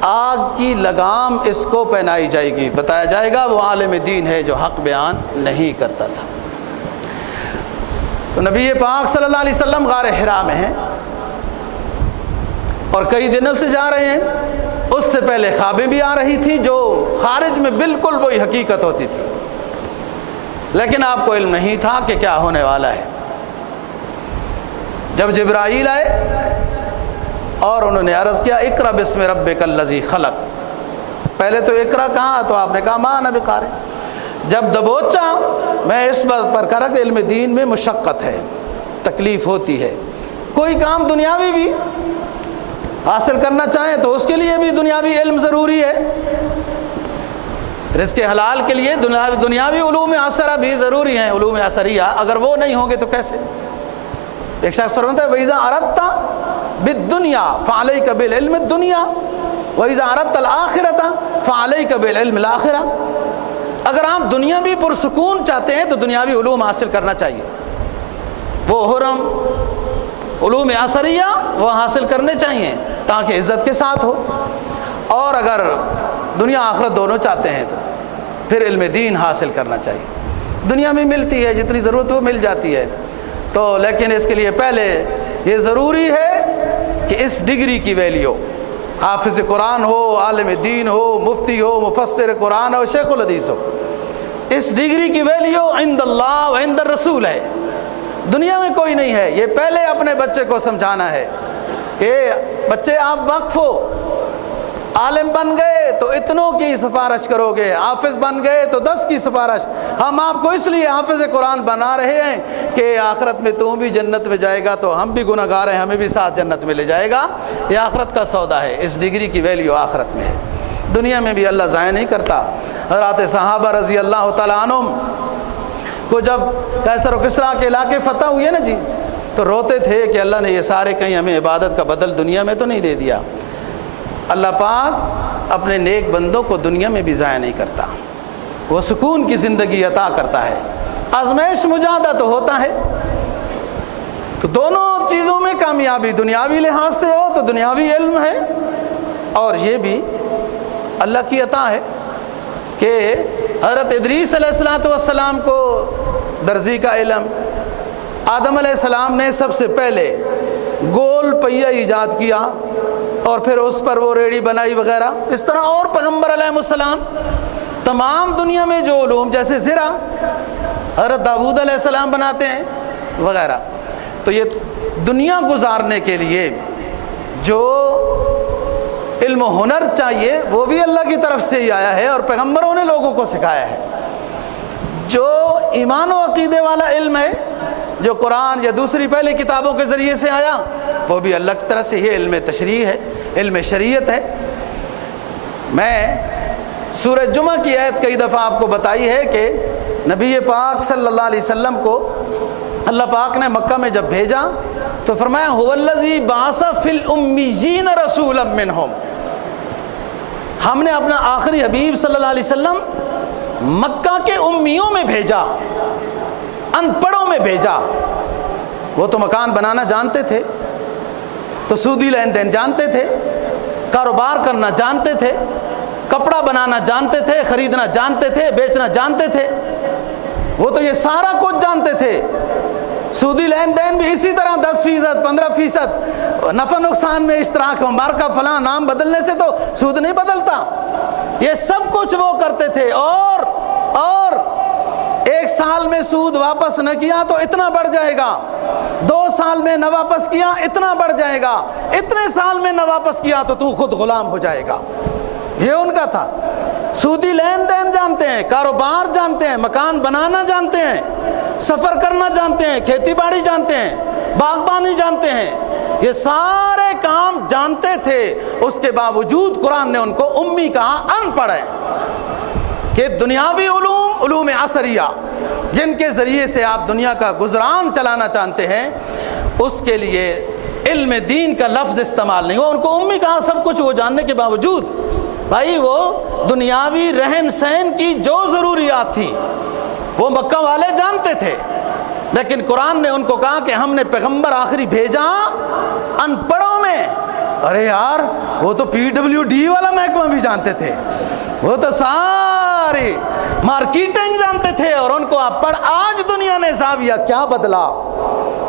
آگ کی لگام اس کو پہنائی جائے گی، بتایا جائے گا وہ عالم دین ہے جو حق بیان نہیں کرتا تھا۔ تو نبی پاک صلی اللہ علیہ وسلم غار حرا میں ہیں اور کئی دنوں سے جا رہے ہیں، اس سے پہلے خوابیں بھی آ رہی تھیں جو خارج میں بالکل وہی حقیقت ہوتی تھی، لیکن آپ کو علم نہیں تھا کہ کیا ہونے والا ہے۔ جب جبرائیل آئے اور انہوں نے عرض کیا اقرأ بسم ربک الذی خلق، پہلے تو اقرأ کہا تو آپ نے کہا ما انا بقارئ، جب دبوچا میں اس بات پر کہا کہ علم دین میں مشقت ہے، تکلیف ہوتی ہے، کوئی کام دنیاوی بھی حاصل کرنا چاہیں تو اس کے لیے بھی دنیاوی علم ضروری ہے، رزق حلال کے لیے دنیاوی علوم عصرہ بھی ضروری ہیں، علوم عصریہ، اگر وہ نہیں ہوں گے تو کیسے؟ ایک شخص فرماتا ہے وَإِذَا أَرَدْتَ بِالدُّنْيَا فَعَلَيْكَ بِالْعِلْمِ الدُّنْيَا وَإِذَا أَرَدْتَ الْآخِرَةَ فَعَلَيْكَ بِالْعِلْمِ الْآخِرَةِ، اگر آپ دنیا بھی پرسکون چاہتے ہیں تو دنیاوی علوم حاصل کرنا چاہیے، وہ حرم علوم عصریہ وہ حاصل کرنے چاہیے تاکہ عزت کے ساتھ ہو، اور اگر دنیا آخرت دونوں چاہتے ہیں تو پھر علم دین حاصل کرنا چاہیے۔ دنیا میں ملتی ہے جتنی ضرورت ہو مل جاتی ہے، تو لیکن اس کے لیے پہلے یہ ضروری ہے کہ اس ڈگری کی ویلیو، حافظ قرآن ہو، عالم دین ہو، مفتی ہو، مفسر قرآن ہو، شیخ الحدیث ہو، اس ڈگری کی ویلیو عند اللہ و عند الرسول ہے، دنیا میں کوئی نہیں ہے۔ یہ پہلے اپنے بچے کو سمجھانا ہے کہ بچے آپ وقف ہو، عالم بن گئے تو اتنوں کی سفارش کرو گے، حافظ بن گئے تو 10 کی سفارش، ہم آپ کو اس لیے حافظ قرآن بنا رہے ہیں کہ آخرت میں تم بھی جنت میں جائے گا تو ہم بھی گناہ گار ہیں، ہمیں بھی ساتھ جنت میں لے جائے گا، یہ آخرت کا سودا ہے، اس ڈگری کی ویلیو آخرت میں ہے، دنیا میں بھی اللہ ضائع نہیں کرتا۔ حضرات صحابہ رضی اللہ تعالیٰ عنہم کو جب قیصر و کسریٰ کے علاقے فتح ہوئے نا جی، تو روتے تھے کہ اللہ نے یہ سارے کہیں ہمیں عبادت کا بدل دنیا میں تو نہیں دے دیا۔ اللہ پاک اپنے نیک بندوں کو دنیا میں بھی ضائع نہیں کرتا، وہ سکون کی زندگی عطا کرتا ہے، آزمائش مجاہدہ تو ہوتا ہے، تو دونوں چیزوں میں کامیابی، دنیاوی لحاظ سے ہو تو دنیاوی علم ہے، اور یہ بھی اللہ کی عطا ہے کہ حضرت ادریس علیہ السلام کو درزی کا علم، آدم علیہ السلام نے سب سے پہلے گول پہیہ ایجاد کیا اور پھر اس پر وہ ریڑھی بنائی وغیرہ، اس طرح اور پیغمبر علیہ السلام تمام دنیا میں جو علوم جیسے زرع حضرت داؤد علیہ السلام بناتے ہیں وغیرہ، تو یہ دنیا گزارنے کے لیے جو علم و ہنر چاہیے وہ بھی اللہ کی طرف سے ہی آیا ہے اور پیغمبروں نے لوگوں کو سکھایا ہے۔ جو ایمان و عقیدے والا علم ہے جو قرآن یا دوسری پہلی کتابوں کے ذریعے سے آیا وہ بھی اللہ کی طرف سے، یہ علم تشریع ہے، علم شریعت ہے۔ میں سورہ جمعہ کی آیت کئی دفعہ آپ کو بتائی ہے کہ نبی پاک صلی اللہ علیہ وسلم کو اللہ پاک نے مکہ میں جب بھیجا تو فرمایا هو الذی بعث فی الامیین رسولا منہم، ہم نے اپنا آخری حبیب صلی اللہ علیہ وسلم مکہ کے امیوں میں بھیجا، ان پڑھوں میں بھیجا۔ وہ تو مکان بنانا جانتے تھے، تو سودی لین دین جانتے تھے، کاروبار کرنا جانتے تھے، کپڑا بنانا جانتے تھے، خریدنا جانتے تھے، بیچنا جانتے تھے، وہ تو یہ سارا کچھ جانتے تھے۔ سودی لین دین بھی اسی طرح 10%، 15% نفع نقصان میں اشتراک ہو، مارکا فلاں نام بدلنے سے تو سود نہیں بدلتا، یہ سب کچھ وہ کرتے تھے۔ اور ایک سال میں سود واپس نہ کیا تو اتنا بڑھ جائے گا، 2 سال میں نہ واپس کیا اتنا بڑھ جائے گا، اتنے سال میں نہ واپس کیا تو تو خود غلام ہو جائے گا، یہ ان کا تھا۔ سودی لین دین جانتے ہیں، کاروبار جانتے ہیں، مکان بنانا جانتے ہیں، سفر کرنا جانتے ہیں، کھیتی باڑی جانتے ہیں، باغبانی جانتے ہیں، یہ سارے کام جانتے تھے۔ اس کے باوجود قرآن نے ان کو امی کہا، ان پڑھ ہے، کہ دنیاوی علوم، علوم عصریہ جن کے ذریعے سے آپ دنیا کا گزران چلانا چاہتے ہیں، اس کے لیے علم دین کا لفظ استعمال نہیں ہوا۔ ان کو امی کہا، سب کچھ وہ جاننے کے باوجود بھائی وہ دنیاوی رہن سہن کی جو ضروریات تھی وہ مکہ والے جانتے تھے، لیکن قرآن نے ان کو کہا کہ ہم نے پیغمبر آخری بھیجا ان پڑھوں میں۔ ارے یار وہ تو PWD والا محکمہ بھی جانتے تھے، وہ تو سارے مارکیٹنگ جانتے تھے، اور ان کو آپ پڑھ۔ آج دنیا نے زاویہ کیا بدلا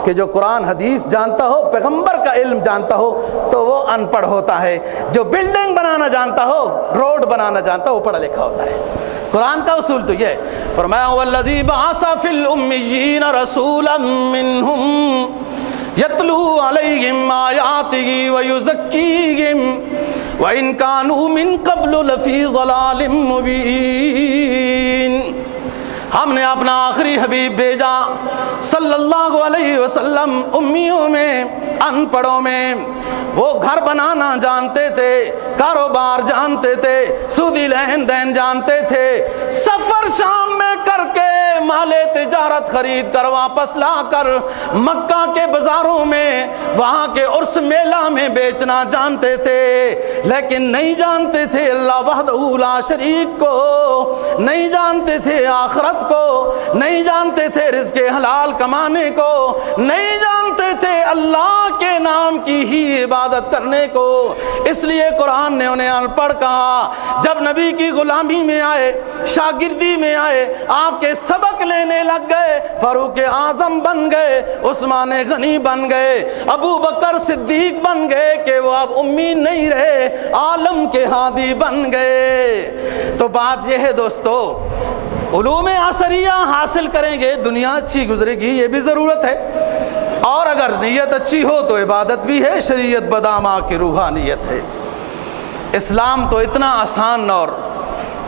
کہ جو قرآن حدیث جانتا ہو، پیغمبر کا علم جانتا ہو تو وہ ان پڑھ ہوتا ہے، جو بلڈنگ بنانا جانتا ہو، روڈ بنانا جانتا ہو، وہ پڑھا لکھا ہوتا ہے۔ قرآن کا اصول تو یہ ہے، فرمایا والذی بعث فی الامیین رسولا منہم یتلو علیہم آیاتہ ویزکیہم وَإِن كَانُوا مِن قَبْلُ لَفِي ضَلَالٍ مُبِينٍ۔ ہم نے اپنا آخری حبیب بھیجا صلی اللہ علیہ وسلم امیوں میں، ان پڑھوں میں۔ وہ گھر بنانا جانتے تھے، کاروبار جانتے تھے، سودی لین دین جانتے تھے، سفر شام میں کر کے مال تجارت خرید کر واپس لا کر مکہ کے بازاروں میں، وہاں کے عرس میلہ میں بیچنا جانتے تھے، لیکن نہیں جانتے تھے اللہ وحدہ لا شریک کو، نہیں جانتے تھے آخرت کو، نہیں جانتے تھے رزق حلال کمانے کو، نہیں جانتے تھے اللہ کے نام کی ہی عبادت کرنے کو۔ اس لیے قرآن نے انہیں ان پڑھ کہا۔ جب نبی کی غلامی میں آئے، شاگردی میں آئے، آپ کے سبق لینے لگ گئے، فاروق اعظم بن گئے، عثمان غنی بن گئے، ابو بکر صدیق بن گئے کہ وہ اب امی نہیں رہے، عالم کے ہادی بن گئے۔ تو بات یہ ہے دوستو، علوم عصریہ حاصل کریں گے، دنیا اچھی گزرے گی، یہ بھی ضرورت ہے، اور اگر نیت اچھی ہو تو عبادت بھی ہے، شریعت بدامہ کی روحانیت ہے۔ اسلام تو اتنا آسان اور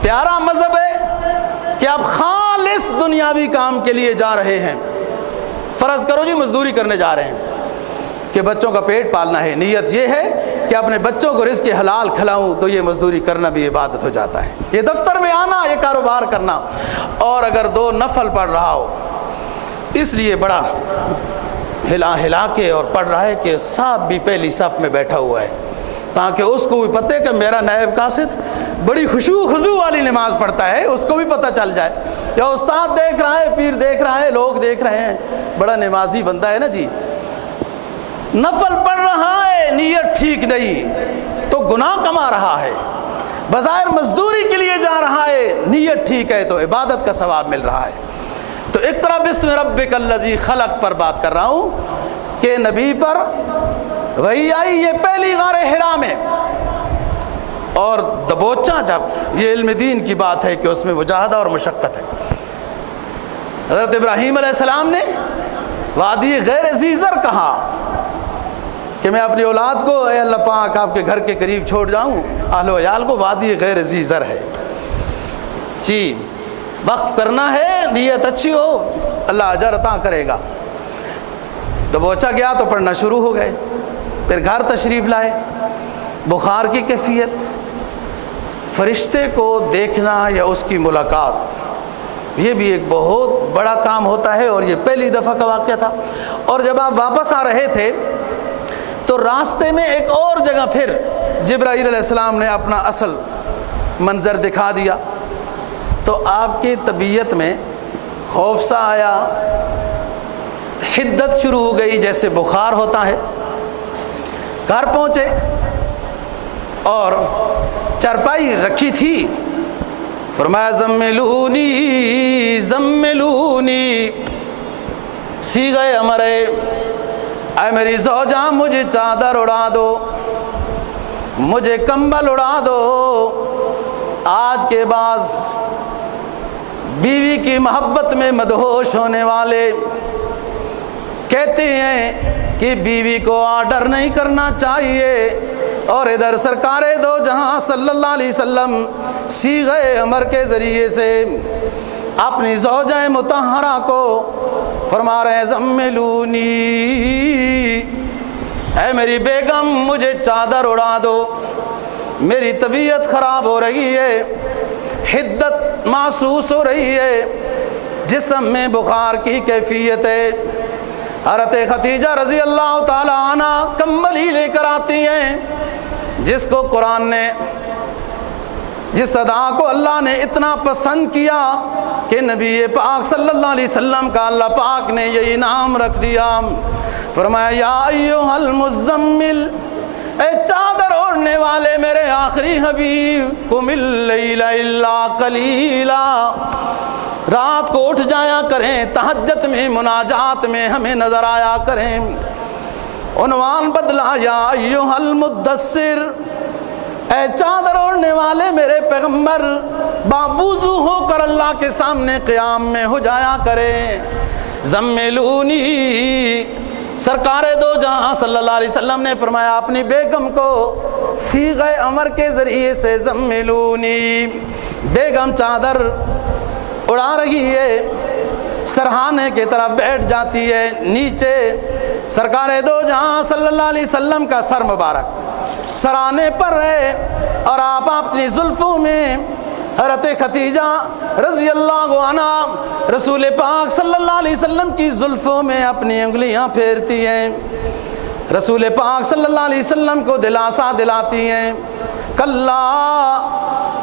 پیارا مذہب ہے کہ آپ خالص دنیاوی کام کے لیے جا رہے ہیں۔ فرض کرو جی مزدوری کرنے جا رہے ہیں کہ بچوں کا پیٹ پالنا ہے، نیت یہ ہے کہ اپنے بچوں کو رزق حلال کھلاؤں، تو یہ مزدوری کرنا بھی عبادت ہو جاتا ہے۔ یہ دفتر میں آنا، یہ کاروبار کرنا، اور اگر 2 نفل پڑھ رہا ہو، اس لیے بڑا ہلا کے اور پڑھ رہا ہے کہ صاحب بھی پہلی صف میں بیٹھا ہوا ہے، تاکہ اس کو بھی پتہ ہے کہ میرا نائب قاصد بڑی خضوع والی نماز پڑھتا ہے، اس کو بھی پتہ چل جائے، یا استاد دیکھ رہا ہے، پیر دیکھ رہا ہے، لوگ دیکھ رہے ہیں، بڑا نمازی بنتا ہے نا جی۔ نفل پڑھ رہا ہے، نیت ٹھیک نہیں تو گناہ کما رہا ہے، بظاہر مزدوری کے لیے جا رہا ہے، نیت ٹھیک ہے تو عبادت کا ثواب مل رہا ہے۔ تو اقرأ بسم ربک الذی خلق پر بات کر رہا ہوں کہ نبی پر وہی آئی، یہ پہلی غار حرا میں، اور دبوچا جب یہ علم دین کی بات ہے کہ اس میں مجاہدہ اور مشقت ہے۔ حضرت ابراہیم علیہ السلام نے وادی غیر ذی زر کہا، کہ میں اپنی اولاد کو اے اللہ پاک آپ کے گھر کے قریب چھوڑ جاؤں، اہل و عیال کو وادی غیر ذی زر ہے جی، وقف کرنا ہے، نیت اچھی ہو اللہ اجر عطا کرے گا۔ دبوچا گیا تو پڑھنا شروع ہو گئے، پھر گھر تشریف لائے، بخار کی کیفیت، فرشتے کو دیکھنا یا اس کی ملاقات یہ بھی ایک بہت بڑا کام ہوتا ہے، اور یہ پہلی دفعہ کا واقعہ تھا۔ اور جب آپ واپس آ رہے تھے تو راستے میں ایک اور جگہ پھر جبرائیل علیہ السلام نے اپنا اصل منظر دکھا دیا، تو آپ کی طبیعت میں خوف سا آیا، حدت شروع ہو گئی جیسے بخار ہوتا ہے۔ گھر پہنچے اور چارپائی رکھی تھی، فرمایا زملونی زملونی، صیغہ امر ہے، اے میری زوجہ مجھے چادر اڑا دو، مجھے کمبل اڑا دو۔ آج کے بعد بیوی کی محبت میں مدہوش ہونے والے کہتے ہیں کہ بیوی کو آرڈر نہیں کرنا چاہیے، اور ادھر سرکار دو جہاں صلی اللہ علیہ وسلم صیغہ امر کے ذریعے سے اپنی زوجہ مطہرہ کو فرما رہے ہیں زملونی، اے میری بیگم مجھے چادر اڑا دو، میری طبیعت خراب ہو رہی ہے، حدت محسوس ہو رہی ہے، جسم میں بخار کی کیفیت ہے۔ حضرت خدیجہ رضی اللہ تعالی عنہ کمبل ہی لے کر آتی ہیں، جس کو قرآن نے، جس ادا کو اللہ نے اتنا پسند کیا کہ نبی پاک صلی اللہ علیہ وسلم کا اللہ پاک نے یہ انعام رکھ دیا، فرمایا یا ایھا المزمل، اے چادر اوڑھنے والے میرے آخری حبیب، قم اللیل الا قلیلا، رات کو اٹھ جایا کریں، تہجد میں مناجات میں ہمیں نظر آیا کریں۔ عنوان بدلا یا ایھا المدثر، اے چادر اوڑھنے والے میرے پیغمبر باوضو ہو کر اللہ کے سامنے قیام میں ہو جایا کریں۔ زملونی، سرکار دو جہاں صلی اللہ علیہ وسلم نے فرمایا اپنی بیگم کو صیغہ امر کے ذریعے سے زملونی، بیگم چادر اڑا رہی ہے، سرہانے کی طرف بیٹھ جاتی ہے، نیچے سرکار دو جہاں صلی اللہ علیہ وسلم کا سر مبارک سرانے پر ہے، اور آپ اپنی زلفوں میں حضرت خدیجہ رضی اللہ عنہا رسول پاک صلی اللہ علیہ وسلم کی زلفوں میں اپنی انگلیاں پھیرتی ہیں، رسول پاک صلی اللہ علیہ وسلم کو دلاسا دلاتی ہیں، کلا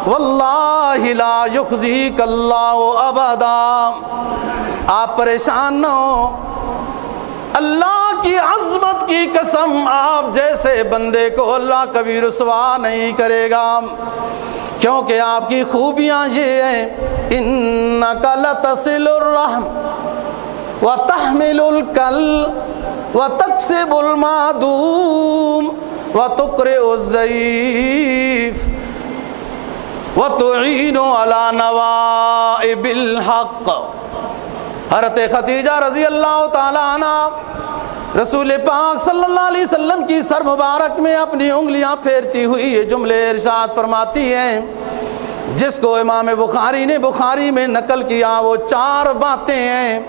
واللہ لا یخزیک اللہ ابدا، آپ پریشان نہ ہو، اللہ کی عظمت کی قسم آپ جیسے بندے کو اللہ کبھی رسوا نہیں کرے گا، کیونکہ آپ کی خوبیاں یہ ہیں، انک لتصل الرحم وتحمل الکل وتکسب المعدوم وتقرئ الضعیف وتعین علی نوائب الحق۔ حضرت خدیجہ رضی اللہ تعالی عنہ رسول پاک صلی اللہ علیہ وسلم کی سر مبارک میں اپنی انگلیاں پھیرتی ہوئی یہ جملے ارشاد فرماتی ہیں، جس کو امام بخاری نے بخاری میں نقل کیا۔ وہ 4 باتیں ہیں،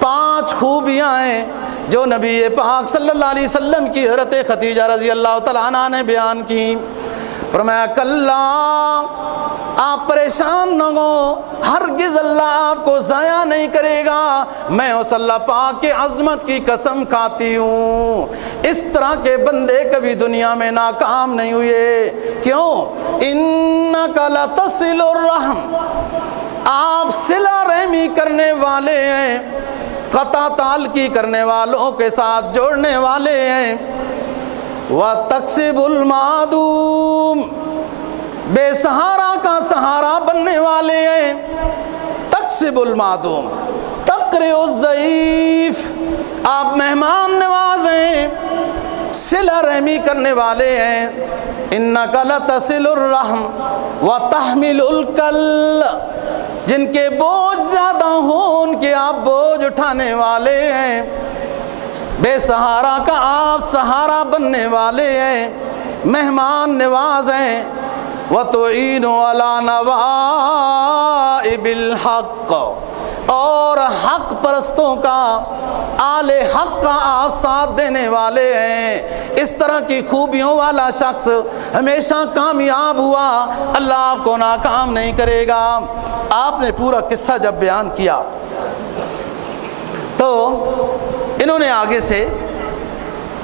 5 خوبیاں ہیں جو نبی پاک صلی اللہ علیہ وسلم کی حضرت خدیجہ رضی اللہ تعالیٰ عنہ نے بیان کی۔ فرمایا کلا، آپ پریشان نہ ہو، ہرگز اللہ آپ کو ضائع نہیں کرے گا، میں اس اللہ پاک کے عظمت کی قسم کھاتی ہوں، اس طرح کے بندے کبھی دنیا میں ناکام نہیں ہوئے۔ کیوں؟ انک لتصل الرحم، آپ صلہ رحمی کرنے والے ہیں، قطع تعلقی کرنے والوں کے ساتھ جوڑنے والے ہیں، وَتَكْسِبُ الْمَعْدُومِ، بے سہارا کا سہارا بننے والے ہیں، تکسب المعدوم تقرئ الضعیف، آپ مہمان نواز ہیں، صلہ رحمی کرنے والے ہیں، انک لتصل الرحم وتحمل الکل، جن کے بوجھ زیادہ ہوں ان کے آپ بوجھ اٹھانے والے ہیں، بے سہارا کا آپ سہارا بننے والے ہیں، مہمان نواز ہیں۔ وَتُعِينُ عَلَى نَوَائِبِ الْحَقِّ، اور حق پرستوں کا، آل حق کا آپ ساتھ دینے والے ہیں۔ اس طرح کی خوبیوں والا شخص ہمیشہ کامیاب ہوا، اللہ آپ کو ناکام نہیں کرے گا۔ آپ نے پورا قصہ جب بیان کیا تو انہوں نے آگے سے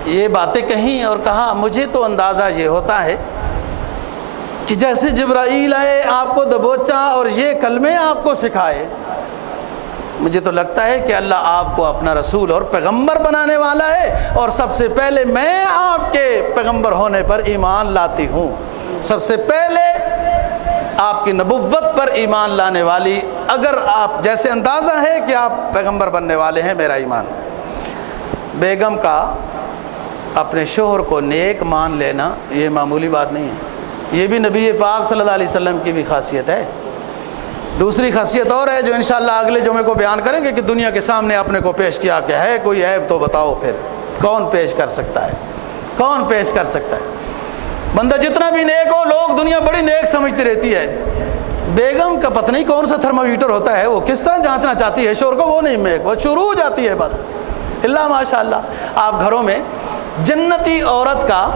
یہ باتیں کہیں اور کہا مجھے تو اندازہ یہ ہوتا ہے کہ جیسے جبرائیل آئے آپ کو دبوچا اور یہ کلمے آپ کو سکھائے، مجھے تو لگتا ہے کہ اللہ آپ کو اپنا رسول اور پیغمبر بنانے والا ہے، اور سب سے پہلے میں آپ کے پیغمبر ہونے پر ایمان لاتی ہوں۔ سب سے پہلے آپ کی نبوت پر ایمان لانے والی، اگر آپ جیسے اندازہ ہے کہ آپ پیغمبر بننے والے ہیں، میرا ایمان۔ بیگم کا اپنے شوہر کو نیک مان لینا یہ معمولی بات نہیں ہے، یہ بھی نبی پاک صلی اللہ علیہ وسلم کی بھی خاصیت ہے۔ دوسری خاصیت اور ہے جو انشاءاللہ اگلے جمعے کو بیان کریں گے کہ دنیا کے سامنے اپنے کو پیش کیا کہ ہے کوئی عیب تو بتاؤ، پھر کون پیش کر سکتا ہے؟ کون پیش کر سکتا ہے؟ بندہ جتنا بھی نیک ہو، لوگ دنیا بڑی نیک سمجھتی رہتی ہے۔ بیگم کا پتہ نہیں کون سا تھرمامیٹر ہوتا ہے، وہ کس طرح جانچنا چاہتی ہے شوہر کو، وہ نہیں نیک، وہ شروع ہو جاتی ہے بس اللہ ماشاءاللہ۔ آپ گھروں میں جنتی عورت کا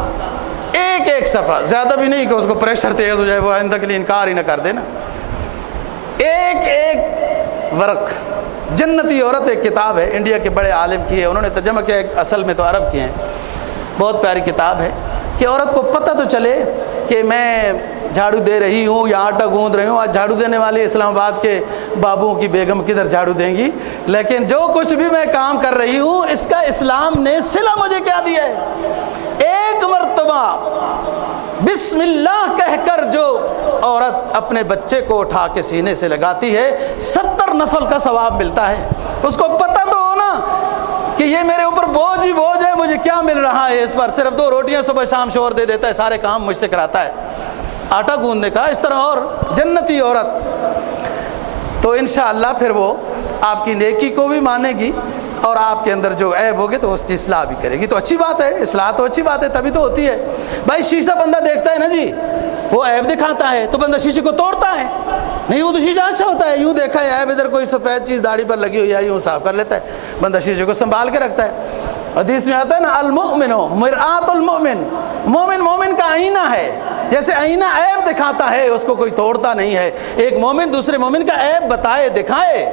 ایک ایک صفحہ، زیادہ بھی نہیں کہ اس کو پریشر تیز ہو جائے، وہ آئندہ کے لیے انکار ہی نہ کر دے نا، ایک ایک ورق جنتی عورت ایک کتاب ہے، انڈیا کے بڑے عالم کی ہے، انہوں نے ترجمہ کیا، اصل میں تو عرب کی ہیں، بہت پیاری کتاب ہے کہ عورت کو پتہ تو چلے کہ میں جھاڑو دے رہی ہوں یا آٹا گوندھ رہی ہوں۔ آج جھاڑو دینے والے اسلام آباد کے بابوں کی بیگم کدھر جھاڑو دیں گی، لیکن جو کچھ بھی میں کام کر رہی ہوں اس کا اسلام نے صلہ مجھے کیا دیا ہے۔ ایک مرتبہ بسم اللہ کہہ کر جو عورت اپنے بچے کو اٹھا کے سینے سے لگاتی ہے 70 نفل کا ثواب ملتا ہے۔ اس کو پتہ تو ہو نا کہ یہ میرے اوپر بوجھ ہی بوجھ ہے، مجھے کیا مل رہا ہے اس پر، صرف 2 روٹیاں صبح شام شوہر دے دیتا ہے، سارے کام مجھ سے کراتا ہے، آٹا گوندنے کا اس طرح۔ اور جنتی عورت تو انشاءاللہ پھر وہ آپ کی نیکی کو بھی مانے گی اور آپ کے اندر جو عیب ہوگے تو اس کی اصلاح بھی کرے گی، تو اچھی بات ہے، اصلاح تو اچھی بات ہے، تبھی تو ہوتی ہے۔ بھائی شیشہ بندہ دیکھتا ہے نا جی، وہ عیب دکھاتا ہے تو بندہ شیشے کو توڑتا ہے نہیں، وہ تو شیشہ اچھا ہوتا ہے، یوں دیکھا ہے عیب ادھر کوئی سفید چیز داڑھی پر لگی ہوئی ہے، یوں صاف کر لیتا ہے، بندہ شیشے کو سنبھال کے رکھتا ہے۔ حدیث میں آتا ہے نا المؤمن مرآۃ المؤمن، مومن مومن کا آئینہ ہے، جیسے آئینہ عیب دکھاتا ہے اس کو کوئی توڑتا نہیں ہے، ایک مومن دوسرے مومن کا عیب بتائے دکھائے۔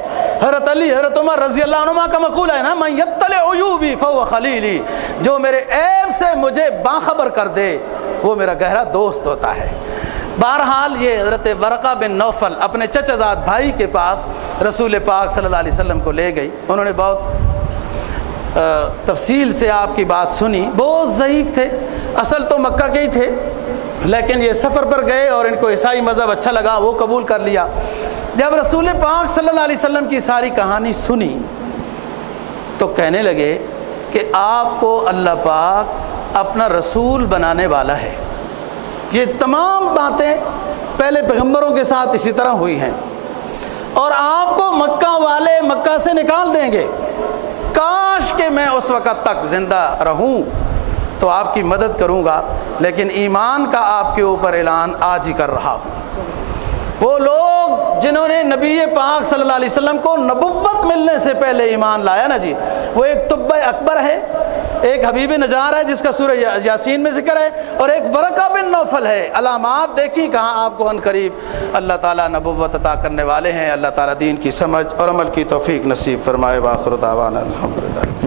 حضرت علی حضرت عمر رضی اللہ عنہما کا مقولہ ہے نا من یطلع عیوبی فهو خلیلی، جو میرے عیب سے مجھے باخبر کر دے وہ میرا گہرا دوست ہوتا ہے۔ بہرحال یہ حضرت ورقہ بن نوفل اپنے چچا زاد بھائی کے پاس رسول پاک صلی اللہ علیہ وسلم کو لے گئی، انہوں نے بہت تفصیل سے آپ کی بات سنی، بہت ضعیف تھے، اصل تو مکہ کے ہی تھے، لیکن یہ سفر پر گئے اور ان کو عیسائی مذہب اچھا لگا، وہ قبول کر لیا۔ جب رسول پاک صلی اللہ علیہ وسلم کی ساری کہانی سنی تو کہنے لگے کہ آپ کو اللہ پاک اپنا رسول بنانے والا ہے۔ یہ تمام باتیں پہلے پیغمبروں کے ساتھ اسی طرح ہوئی ہیں، اور آپ کو مکہ والے مکہ سے نکال دیں گے، کاش کہ میں اس وقت تک زندہ رہوں تو آپ کی مدد کروں گا، لیکن ایمان کا آپ کے اوپر اعلان آج ہی کر رہا ہوں۔ وہ لوگ جنہوں نے نبی پاک صلی اللہ علیہ وسلم کو نبوت ملنے سے پہلے ایمان لایا نا جی، وہ ایک طب اکبر ہے، ایک حبیب نجار ہے جس کا سورہ یاسین میں ذکر ہے، اور ایک ورقہ بن نوفل ہے۔ علامات دیکھی کہاں آپ کو ان قریب اللہ تعالیٰ نبوت عطا کرنے والے ہیں۔ اللہ تعالیٰ دین کی سمجھ اور عمل کی توفیق نصیب فرمائے۔ وآخر دعوانا الحمدللہ۔